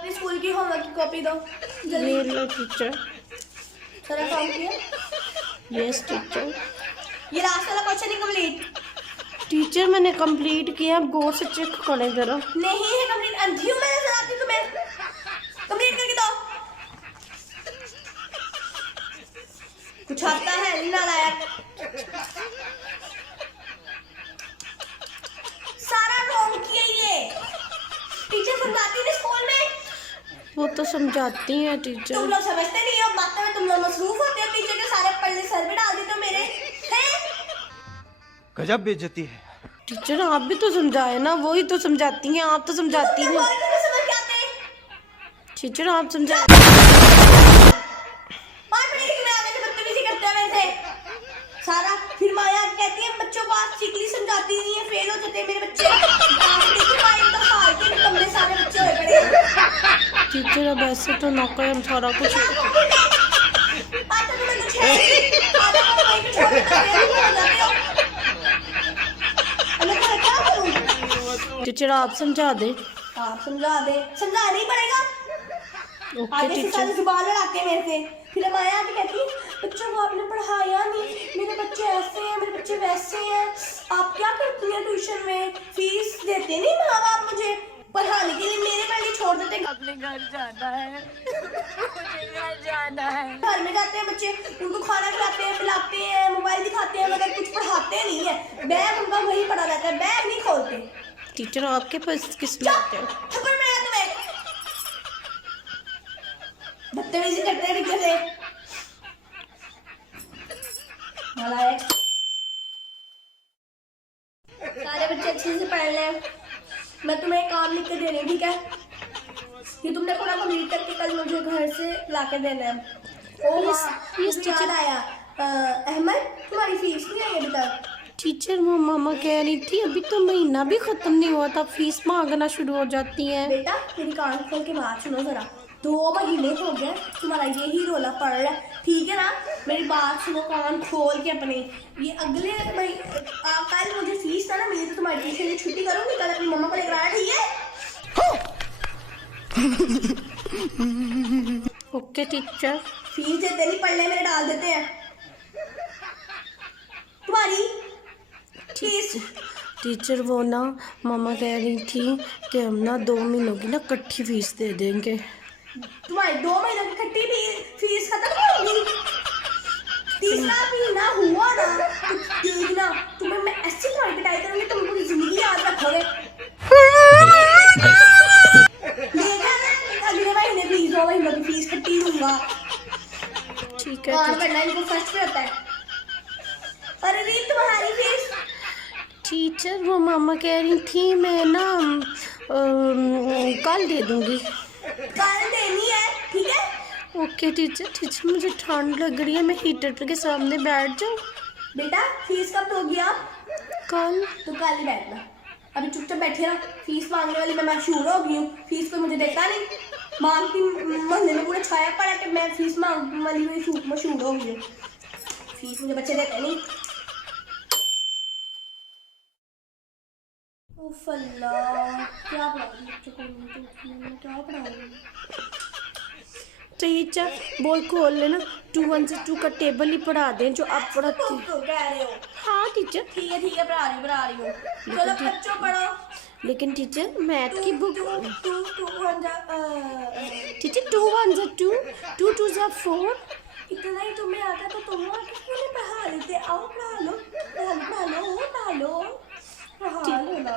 अपनी स्कूल की होमवर्क की कॉपी दो जल्दी। ये लो टीचर। सारा काम किया? Yes teacher. ये लास्ट वाला क्वेश्चन ही कंप्लीट टीचर मैंने कंप्लीट किया, अब गौर से चेक करें जरा। नहीं है कंप्लीट। अंधी हूँ मैं सुनाती तुम्हें, कंप्लीट करके दो। कुछ आता है नालायक। सारा रॉन्ग किया ये। टीचर समझाती थी स्कूल में। वो तो समझाती हैं टीचर। तुम लोग समझते नहीं हो बातों में, तुम लोग मसरूफ होते हो। टीचर के सारे पल्ले सर पे डाल देते हो मेरे हैं। गजब बेइज्जती है। टीचर आप भी तो समझाए ना, वही तो समझाती हैं, आप तो समझाती नहीं। समझ के आते हैं। टीचर आप समझाए। सारा फिर माया कहती है बच्चों को आप सीखली समझाती नहीं है, फेल हो जाते हैं मेरे बच्चे। देखो माया इनका हाल के कमरे सारे बच्चे होए पड़े हैं। टीचर अब ऐसे तो ना कोई, हम सारा कुछ आता तो मैं कुछ है नहीं। आता तो मैं कुछ छोड़ देता हूं, जाते हो। मैं क्या करूं? टीचर आप समझा दे। आप समझा दे। समझाना ही पड़ेगा। ओके आगे से टीचर। सारी जुबान लड़ाते हैं मेरे से। फिर माया आके कहती है बच्चों को आपने पढ़ाया नहीं, मेरे बच्चे ऐसे हैं, मेरे बच्चे वैसे हैं। आप क्या करती हैं ट्यूशन में? फीस देते नहीं माँ बाप मुझे पढ़ाने के लिए, मेरे पर ही छोड़ देते। अपने घर जाना है, मुझे घर जाना है। घर में जाते हैं बच्चे, उनको खाना खिलाते हैं, पिलाते हैं, मोबाइल दिखाते हैं, मगर कुछ पढ़ाते नहीं है। बैग उनका वही पड़ा रहता है, बैग नहीं खोलते। टीचर आपके पास किस बात है? थप्पड़ मारा तुम्हें। बदतमीजी करते हैं टीचर से। नालायक। सारे बच्चे अच्छे से पढ़ लें। मैं तुम्हें काम लिख के दे रही हूँ, ठीक है? ये तुमने पूरा कंप्लीट करके कल मुझे घर से ला के देना है। ओ हाँ, मुझे याद आया। अहमद तुम्हारी फीस नहीं आई अभी तक। टीचर वो मामा कह रही थी अभी तो महीना भी खत्म नहीं हुआ था, फीस मांगना शुरू हो जाती है। बेटा मेरी कान खोल के बात सुनो जरा। 2 महीने हो गए तुम्हारा यही रोला पड़ रहा है, ठीक है ना? मेरी बात सुनो कान खोल के अपने। ये अगले कल मुझे फीस ना मिली तो तुम्हारी ट्यूशन की छुट्टी करूंगी, कल अपनी मम्मा को लेकर आना, ठीक है? Okay teacher. फीस देते नहीं, पढ़ने मेरे डाल देते हैं तुम्हारी फीस। टीचर वो ना मामा कह रही थी कि हम ना 2 महीनों की ना इकट्ठी फीस दे देंगे। तुम्हारी 2 महीनों की इकट्ठी फीस खत्म होगी। तीसरा महीना हुआ ना तो देखना तुम्हें मैं ऐसी तुम्हारी पिटाई करूंगी, तुम पूरी जिंदगी याद रखोगे। देखा ना अगले महीने फीस 2 महीनों की फीस इकट्ठी दूंगा। ठीक है और पढ़ना इनको फर्स्ट पे होता है। अरे रीत तुम्हारी फीस। टीचर वो मामा कह रही थी मैं ना कल दे दूंगी। कल देनी है, ठीक है? Okay teacher. टीचर मुझे ठंड लग रही है, मैं हीटर के सामने बैठ जाऊँ? बेटा फीस कब दोगी आप? कल। तो कल ही बैठना, अभी चुपचाप बैठे रहो। फीस मांगने वाली मैं मशहूर हो गई हूँ, फीस कोई मुझे देता नहीं। मांगती महीने में पूरा छाया पड़ा कि मैं फीस मांगने वाली मशहूर हो गई हूँ। फीस मुझे बच्चे देते नहीं। उफ अल्लाह, क्या पढ़ाऊंगी बच्चों को? क्या पढ़ाऊंगी? टीचर बोल खोल लेना, 2 1 से 2 का टेबल ही पढ़ा दें जो आप पढ़ाती। तुम कह रहे हो? हाँ टीचर। ठीक है पढ़ा रही हूँ। चलो बच्चों पढ़ो। लेकिन टीचर मैथ की बुक। टीचर 2 1 से 2, 2 2 से 4। इतना ही तुम्हें आता तो तुम क्यों नहीं पढ़ा लेते? आओ पढ़ा लो ना।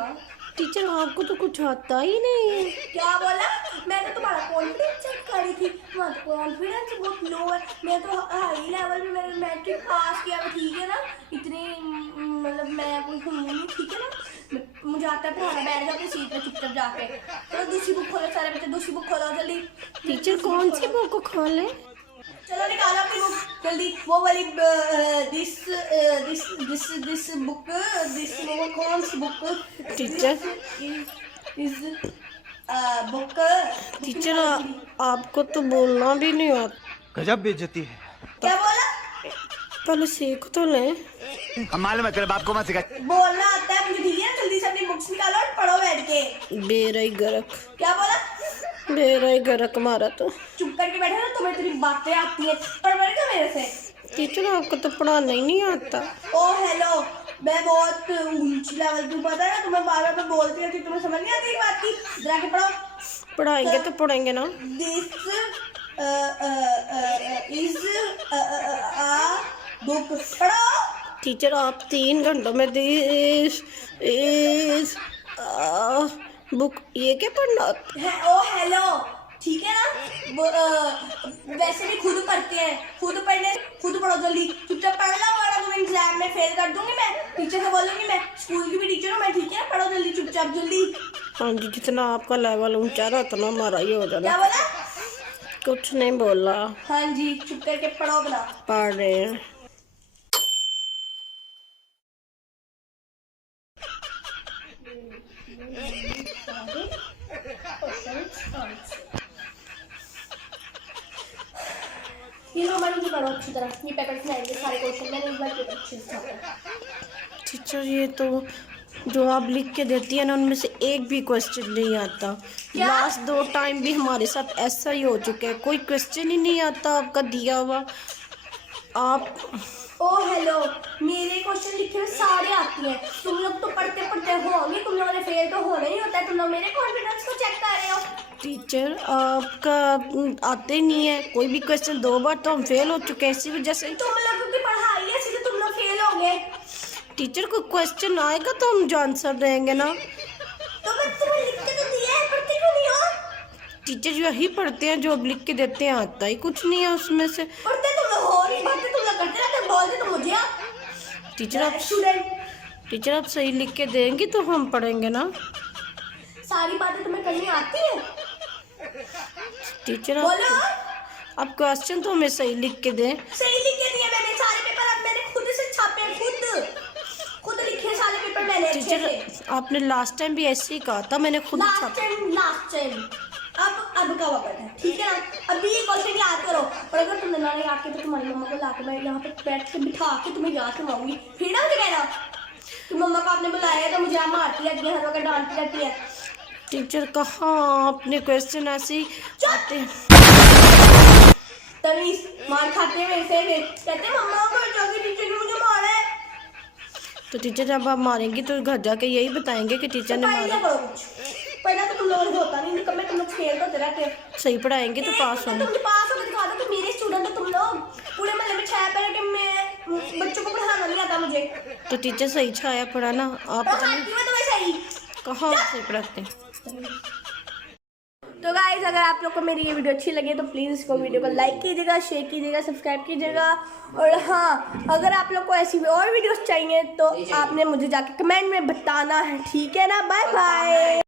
टीचर आपको तो कुछ आता ही नहीं है। क्या बोला? मैंने तुम्हारा कॉन्फिडेंस चेक करी थी, तुम्हारा कॉन्फिडेंस बहुत लो है। मैं तो हाई लेवल में मैंने मैट्रिक पास किया, ठीक है ना? इतनी मतलब मैं कोई हूँ नहीं, ठीक है ना? मुझे आता है पढ़ाना। बैठ जाओ अपनी सीट पे चुपचाप जाके। चलो दूसरी बुक खोलो, सारे बच्चे दूसरी बुक खोलो जल्दी। टीचर कौन सी बुक खोले? चलो निकालो अपनी बुक जल्दी, वो वाली दिस बुक, वो कौन सी बुक? टीचर इस बुक। टीचर आपको तो बोलना भी नहीं आता। गजब बेइज्जती है। क्या बोला? पहले सीख तो ले। हम मालूम है तेरे बाप को मत सिखा। बोलना आता है मुझे, ठीक है? जल्दी से अपनी बुक्स निकालो और पढ़ो बैठ के। बेरई गरक। क्या बोला? मेरा ही गरक मारा तो। चुप करके बैठे ना, तुम्हें तेरी बातें आती हैं पर बड़े का मेरे से। टीचर आपको तो पढ़ाना ही नहीं आता। ओ हेलो, मैं बहुत ऊंची लेवल की, पता है ना, तुम्हें बार बार बोलती रहती, तुम्हें समझ नहीं आती बात की। जरा के पढ़ो। पढ़ाएंगे तो पढ़ेंगे ना। This is book. पढ़ो। टीचर आप 3 घंटों में दिस इज बुक, ये क्या पढ़ना होता है? ओ हेलो, ठीक है ना, वैसे भी खुद पढ़ते हैं, खुद पढ़ने, खुद पढ़ो जल्दी, चुपचाप पढ़ लो वरना तुम्हें एग्जाम में फेल कर दूंगी मैं, टीचर से बोलूंगी, मैं स्कूल की भी टीचर हूँ मैं, ठीक है? पढ़ो जल्दी, चुपचाप जल्दी। हाँ जी, जितना आपका लेवल ऊंचा रहा उतना हमारा ही हो क्या जाना। बोला? कुछ नहीं बोला। हाँ जी, चुप करके पढ़ो अपना। पढ़ रहे हैं। ये लो मैडम जी, पढ़ो अच्छी तरह, ये पेपर से आएंगे सारे क्वेश्चन, मैंने एक बार पेपर अच्छे से छापा। टीचर ये तो जो आप लिख के देती है ना उनमें से एक भी क्वेश्चन नहीं आता। क्या? लास्ट 2 टाइम भी हमारे साथ ऐसा ही हो चुका है, कोई क्वेश्चन ही नहीं आता आपका दिया हुआ। आप ओ हेलो, मेरे क्वेश्चन लिखे हुए सारे आती हैं, तुम लोग तो पढ़ते पढ़ते होंगे, तुम लोगों ने फेल तो होना ही होता है, तुम लोग मेरे कॉन्फिडेंस को चेक कर रहे हो। टीचर आपका आते ही नहीं है कोई भी क्वेश्चन, 2 बार तो हम फेल हो चुके हैं इसी वजह से। तुम लोगों की पढ़ाई है इसलिए तुम लोग फेल हो गए। टीचर को क्वेश्चन आएगा तो हम जो आंसर देंगे ना। तो मैं तुम्हें लिख के तो दिया है, पढ़ते क्यों नहीं हो? टीचर यही पढ़ते हैं जो अब लिख के देते हैं, आता ही कुछ नहीं है उसमें से। पढ़ते तुम लोग हो नहीं, बातें तुम लोग करते रहते, बोलते तो मुझे आप। टीचर आप स्टूडेंट, सही लिख के देंगी तो हम पढ़ेंगे ना। सारी बातें तुम्हें करनी आती है? टीचर बोलो। आप क्वेश्चन तो हमें सही लिख के दें। सही लिख के दिया मैंने सारे पेपर, अब मैंने खुद से छापे, खुद लिखे सारे पेपर मैंने अच्छे टीचर से। आपने लास्ट टाइम भी ऐसे ही कहा था, मैंने खुद लास्ट छापा। टाइम अब का वक्त है, ठीक है ना? अभी ये क्वेश्चन याद करो, और अगर तुमने ना याद किया तो तुम्हारी मम्मा को लाके मैं यहाँ पे बैठ के बिठा के तुम्हें याद करवाऊंगी, फिर ना मुझे कहना कि मम्मा को आपने बुलाया है तो मुझे आप मारती रहती है, हर वक्त डांटती रहती है। टीचर कहाँ आपने क्वेश्चन ऐसे ही आते हैं। तमीज, मार खाते हैं मेरे से, फिर कहते हैं मम्मा को जाके टीचर ने मुझे मारा है। तो टीचर जब आप मारेंगी तो घर जाके यही बताएंगे कि टीचर ने मारा। पढ़ना तो तुम लोगों से होता नहीं, कब में तुम लोग फेल होते रहते हो। सही पढ़ाएंगे तो पास होंगे। तुम पास होकर दिखा दो कि मेरे स्टूडेंट हो तुम लोग। पूरे महल्ले में छाया पड़ा कि मैं बच्चों को पढ़ाना नहीं आता मुझे। तो टीचर सही छाया पढ़ा ना, आप पता नहीं पढ़ाती मैं तुम्हें सही। कहाँ सही पढ़ाते हैं। तो गाइस, अगर आप लोग को मेरी ये वीडियो अच्छी लगी तो प्लीज़ इसको वीडियो को लाइक कीजिएगा, शेयर कीजिएगा, सब्सक्राइब कीजिएगा। और हाँ, अगर आप लोग को ऐसी भी और वीडियोस चाहिए तो आपने मुझे जाके कमेंट में बताना है, ठीक है ना? Bye bye.